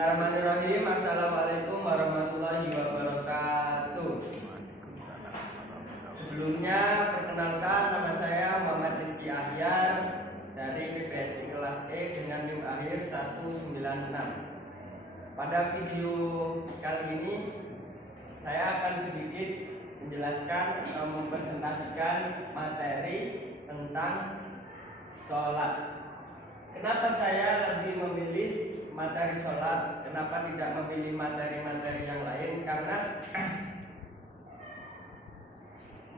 Bismillahirrahmanirrahim. Assalamualaikum warahmatullahi wabarakatuh. Sebelumnya perkenalkan, nama saya Muhammad Rizky Ahyar dari PPSI kelas E dengan NIM akhir 196. Pada video kali ini saya akan sedikit menjelaskan atau mempresentasikan materi tentang sholat. Kenapa saya lebih memilih materi sholat? Kenapa tidak memilih materi-materi yang lain? Karena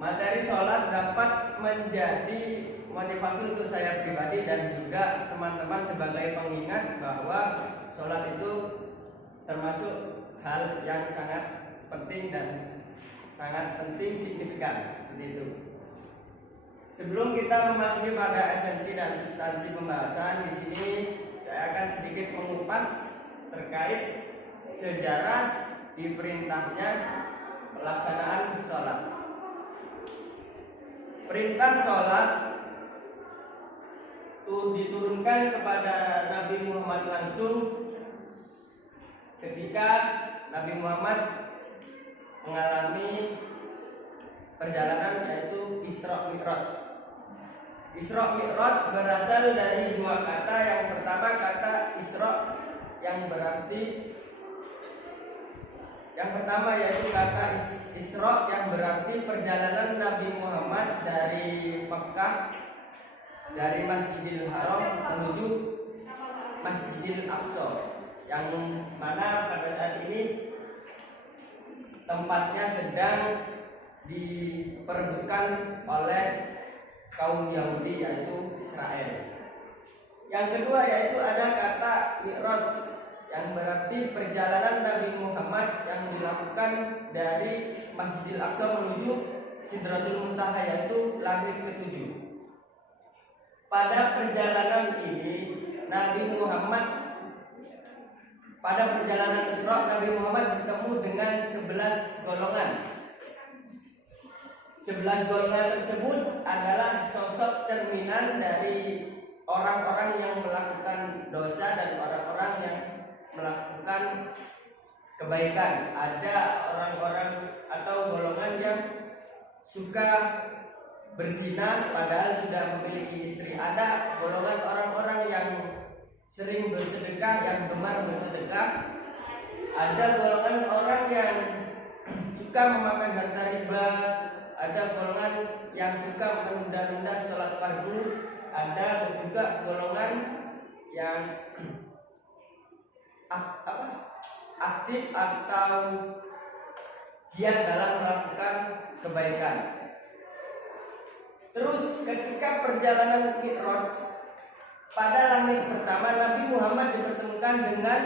materi sholat dapat menjadi motivasi untuk saya pribadi dan juga teman-teman sebagai pengingat bahwa sholat itu termasuk hal yang sangat penting dan sangat penting, signifikan, seperti itu. Sebelum kita memasuki pada esensi dan substansi pembahasan, di sini saya akan sedikit mengupas terkait sejarah diperintahnya pelaksanaan sholat. Perintah sholat itu diturunkan kepada Nabi Muhammad langsung ketika Nabi Muhammad mengalami perjalanan yaitu Isra Mi'raj. Isra Mi'raj berasal dari dua kata. Yang pertama kata Isra yang pertama yaitu kata Isra yang berarti perjalanan Nabi Muhammad dari Mekah, dari Masjidil Haram menuju Masjidil Aqsa, yang mana pada saat ini tempatnya sedang diperebutkan oleh kaum Yahudi yaitu Israel. Yang kedua yaitu ada kata Mi'raj yang berarti perjalanan Nabi Muhammad yang dilakukan dari Masjidil Aqsa menuju Sidratul Muntaha yaitu langit ketujuh. Pada perjalanan ini pada perjalanan Isra Nabi Muhammad bertemu dengan 11 golongan. 11 golongan tersebut adalah sosok cerminan dari orang-orang yang melakukan dosa dan orang-orang yang melakukan kebaikan. Ada orang-orang atau golongan yang suka berzina padahal sudah memiliki istri. Ada golongan orang-orang yang sering bersedekah, yang gemar bersedekah. Ada golongan orang yang suka memakan harta riba. Ada golongan yang suka menunda-nunda sholat fardu. Ada juga golongan yang aktif atau giat dalam melakukan kebaikan. Terus ketika perjalanan Mi'raj, pada langit pertama Nabi Muhammad dipertemukan dengan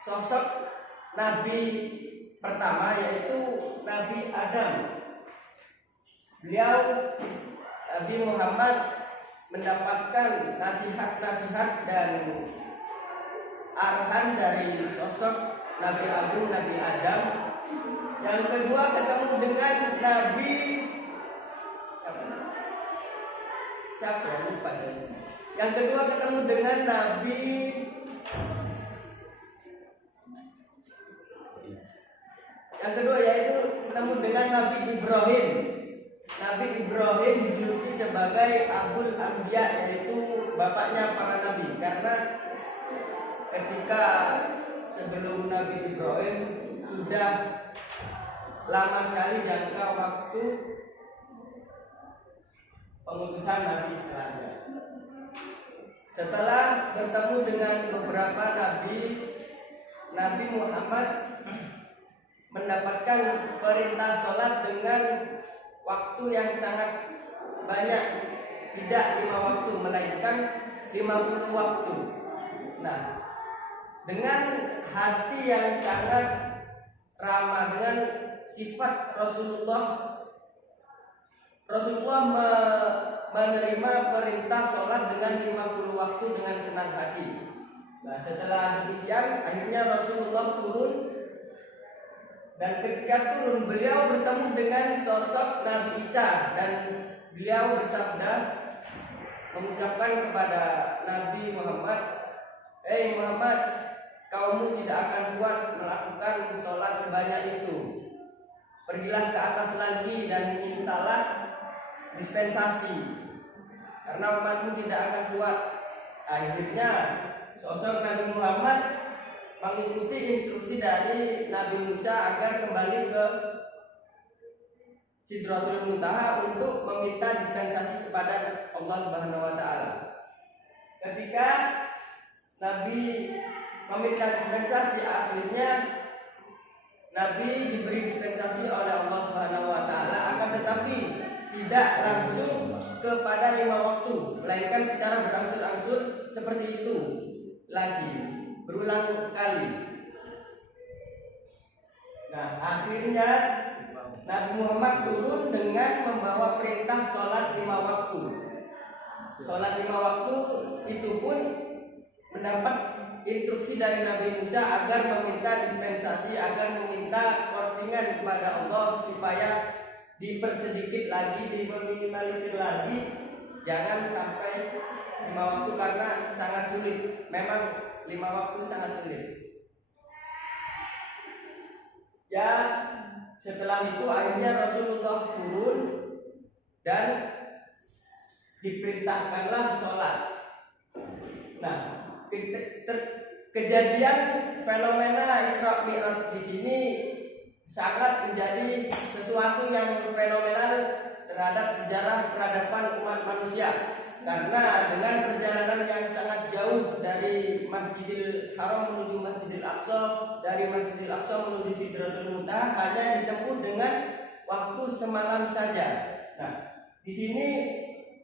sosok Nabi pertama yaitu Nabi Adam. Beliau Nabi Muhammad mendapatkan nasihat-nasihat dan arahan dari sosok Nabi Agung, Nabi Adam. Yang kedua ketemu dengan Nabi Yang kedua ketemu dengan Nabi yaitu ketemu dengan Nabi Ibrahim. Nabi Ibrahim dijuluki sebagai Abul Anbiya, yaitu bapaknya para nabi, karena ketika sebelum Nabi Ibrahim sudah lama sekali jangka waktu pengutusan nabi setelahnya. Setelah bertemu dengan beberapa nabi, Nabi Muhammad mendapatkan perintah sholat dengan waktu yang sangat banyak, tidak 5 waktu melainkan 50 waktu. Nah, dengan hati yang sangat ramah dengan sifat Rasulullah menerima perintah sholat dengan 50 waktu dengan senang hati. Nah, setelah demikian akhirnya Rasulullah turun. Dan ketika turun beliau bertemu dengan sosok Nabi Isa dan beliau bersabda mengucapkan kepada Nabi Muhammad, "Hei Muhammad, kaummu tidak akan kuat melakukan sholat sebanyak itu. Pergilah ke atas lagi dan mintalah dispensasi, karena umatmu tidak akan kuat. Akhirnya sosok Nabi Muhammad mengikuti instruksi dari Nabi Musa agar kembali ke Sidratul Muntaha untuk meminta dispensasi kepada Allah Subhanahu wa taala. Ketika Nabi meminta dispensasi, akhirnya Nabi diberi dispensasi oleh Allah Subhanahu wa taala, akan tetapi tidak langsung kepada 5 waktu, melainkan secara berangsur-angsur seperti itu lagi, berulang kali. Nah, akhirnya Nabi Muhammad turun dengan membawa perintah sholat 5 waktu. Sholat 5 waktu itu pun mendapat instruksi dari Nabi Musa agar meminta dispensasi, agar meminta kortingan kepada Allah supaya dipersedikit lagi, diminimalisir lagi, jangan sampai 5 waktu karena sangat sulit. Memang 5 waktu sangat sulit. Ya, setelah itu akhirnya Rasulullah turun dan diperintahkanlah sholat. Nah, kejadian fenomena Isra Mi'raj di sini sangat menjadi sesuatu yang fenomenal terhadap sejarah peradaban umat manusia, karena dengan perjalanan yang sangat jauh dari Masjidil Haram menuju Masjidil Aqsa, dari Masjidil Aqsa menuju Sidratul Muntaha hanya ditempuh dengan waktu semalam saja. Nah, di sini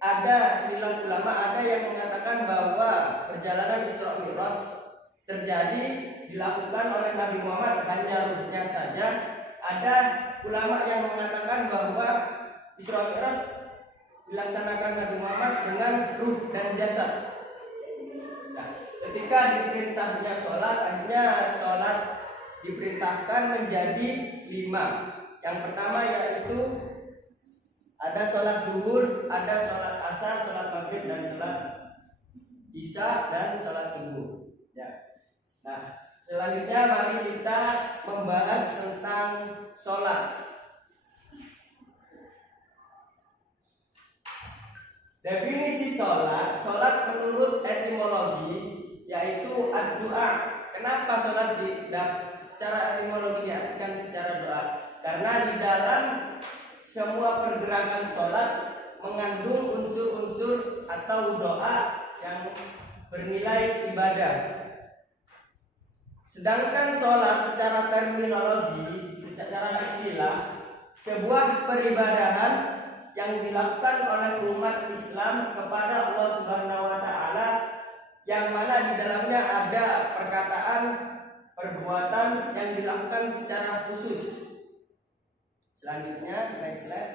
ada khilaf ulama, ada yang mengatakan bahwa perjalanan Isra Mi'raj terjadi dilakukan oleh Nabi Muhammad hanya ruhnya saja. Ada ulama yang mengatakan bahwa Isra Mi'raj dilaksanakan Nabi Muhammad dengan ruh dan jasad. Nah, ketika diperintahnya sholat, akhirnya sholat diperintahkan menjadi 5. Yang pertama yaitu ada sholat duhur, ada sholat asar, sholat maghrib, dan sholat isya, dan sholat subuh. Ya. Nah, selanjutnya mari kita membahas tentang sholat. Definisi sholat menurut etimologi yaitu ad-du'a. Kenapa sholat secara etimologi diartikan secara doa? Karena di dalam semua pergerakan sholat mengandung unsur-unsur atau doa yang bernilai ibadah. Sedangkan sholat secara terminologi, secara istilah, sebuah peribadahan yang dilakukan oleh umat Islam kepada Allah Subhanahu wa taala, yang mana di dalamnya ada perkataan, perbuatan yang dilakukan secara khusus. Selanjutnya, next slide.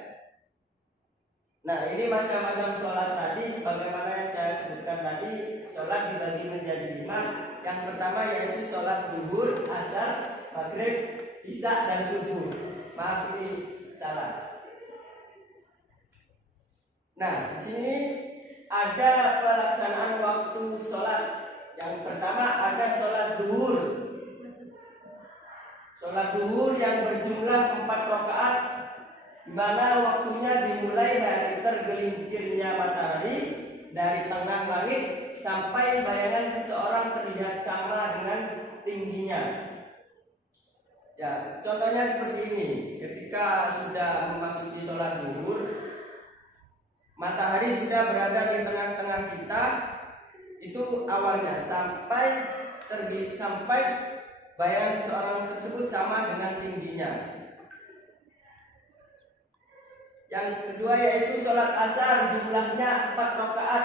Nah, ini macam-macam sholat tadi, sebagaimana yang saya sebutkan tadi, sholat dibagi menjadi 5. Yang pertama yaitu sholat duhur, asar, maghrib, isya, dan subuh. Maaf, ini salah. Nah, di sini ada pelaksanaan waktu sholat. Yang pertama ada sholat duhur. Sholat duhur yang berjumlah 4 rakaat, di mana waktunya dimulai dari tergelincirnya matahari dari tengah langit sampai bayangan seseorang terlihat sama dengan tingginya. Ya, contohnya seperti ini. Ketika sudah memasuki sholat duhur, matahari sudah berada di tengah-tengah kita, itu awalnya sampai bayangan seseorang tersebut sama dengan tingginya. Yang kedua yaitu sholat asar, jumlahnya 4 rakaat,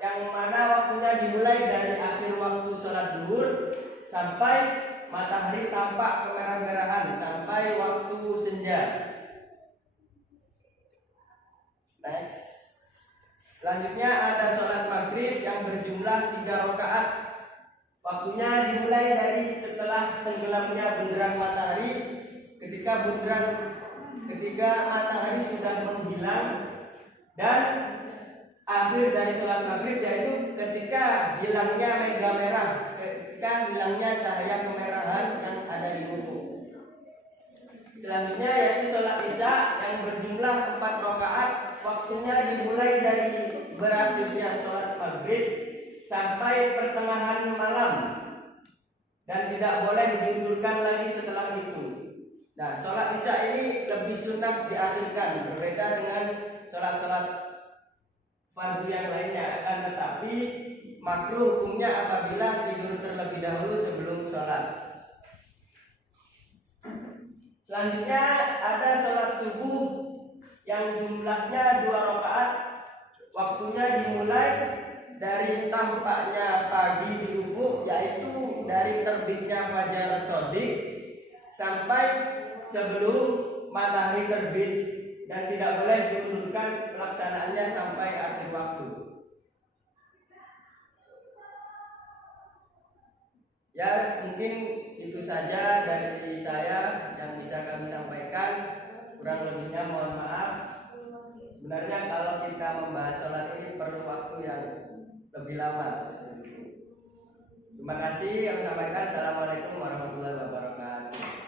yang mana waktunya dimulai dari akhir waktu sholat duhur sampai matahari tampak kemerah-merahan, sampai waktu senja. Next. Selanjutnya ada sholat maghrib yang berjumlah 3 rakaat. Waktunya dimulai dari setelah tenggelamnya bundaran matahari, ketika matahari sudah menghilang, dan akhir dari sholat maghrib yaitu ketika hilangnya mega merah, ketika hilangnya cahaya kemerahan yang ada di ufuk. Selanjutnya yaitu sholat isya yang berjumlah 4 rakaat, waktunya dimulai dari berakhirnya sholat maghrib sampai pertengahan malam dan tidak boleh diundurkan lagi setelah itu. Nah, sholat isya ini lebih sunnah diakhirkan, berbeda dengan sholat-sholat fardu yang lainnya. Akan tetapi makruh hukumnya apabila tidur terlebih dahulu sebelum sholat. Selanjutnya ada sholat subuh yang jumlahnya 2 rakaat, waktunya dimulai dari tampaknya pagi di ufuk, yaitu dari terbitnya fajar shadiq sampai sebelum matahari terbit, dan tidak boleh diundurkan pelaksanaannya sampai akhir waktu. Ya, mungkin itu saja dari saya yang bisa kami sampaikan. Kurang lebihnya mohon maaf. Sebenarnya kalau kita membahas sholat ini perlu waktu yang lebih lama. Terima kasih yang sampaikan. Assalamualaikum warahmatullahi wabarakatuh.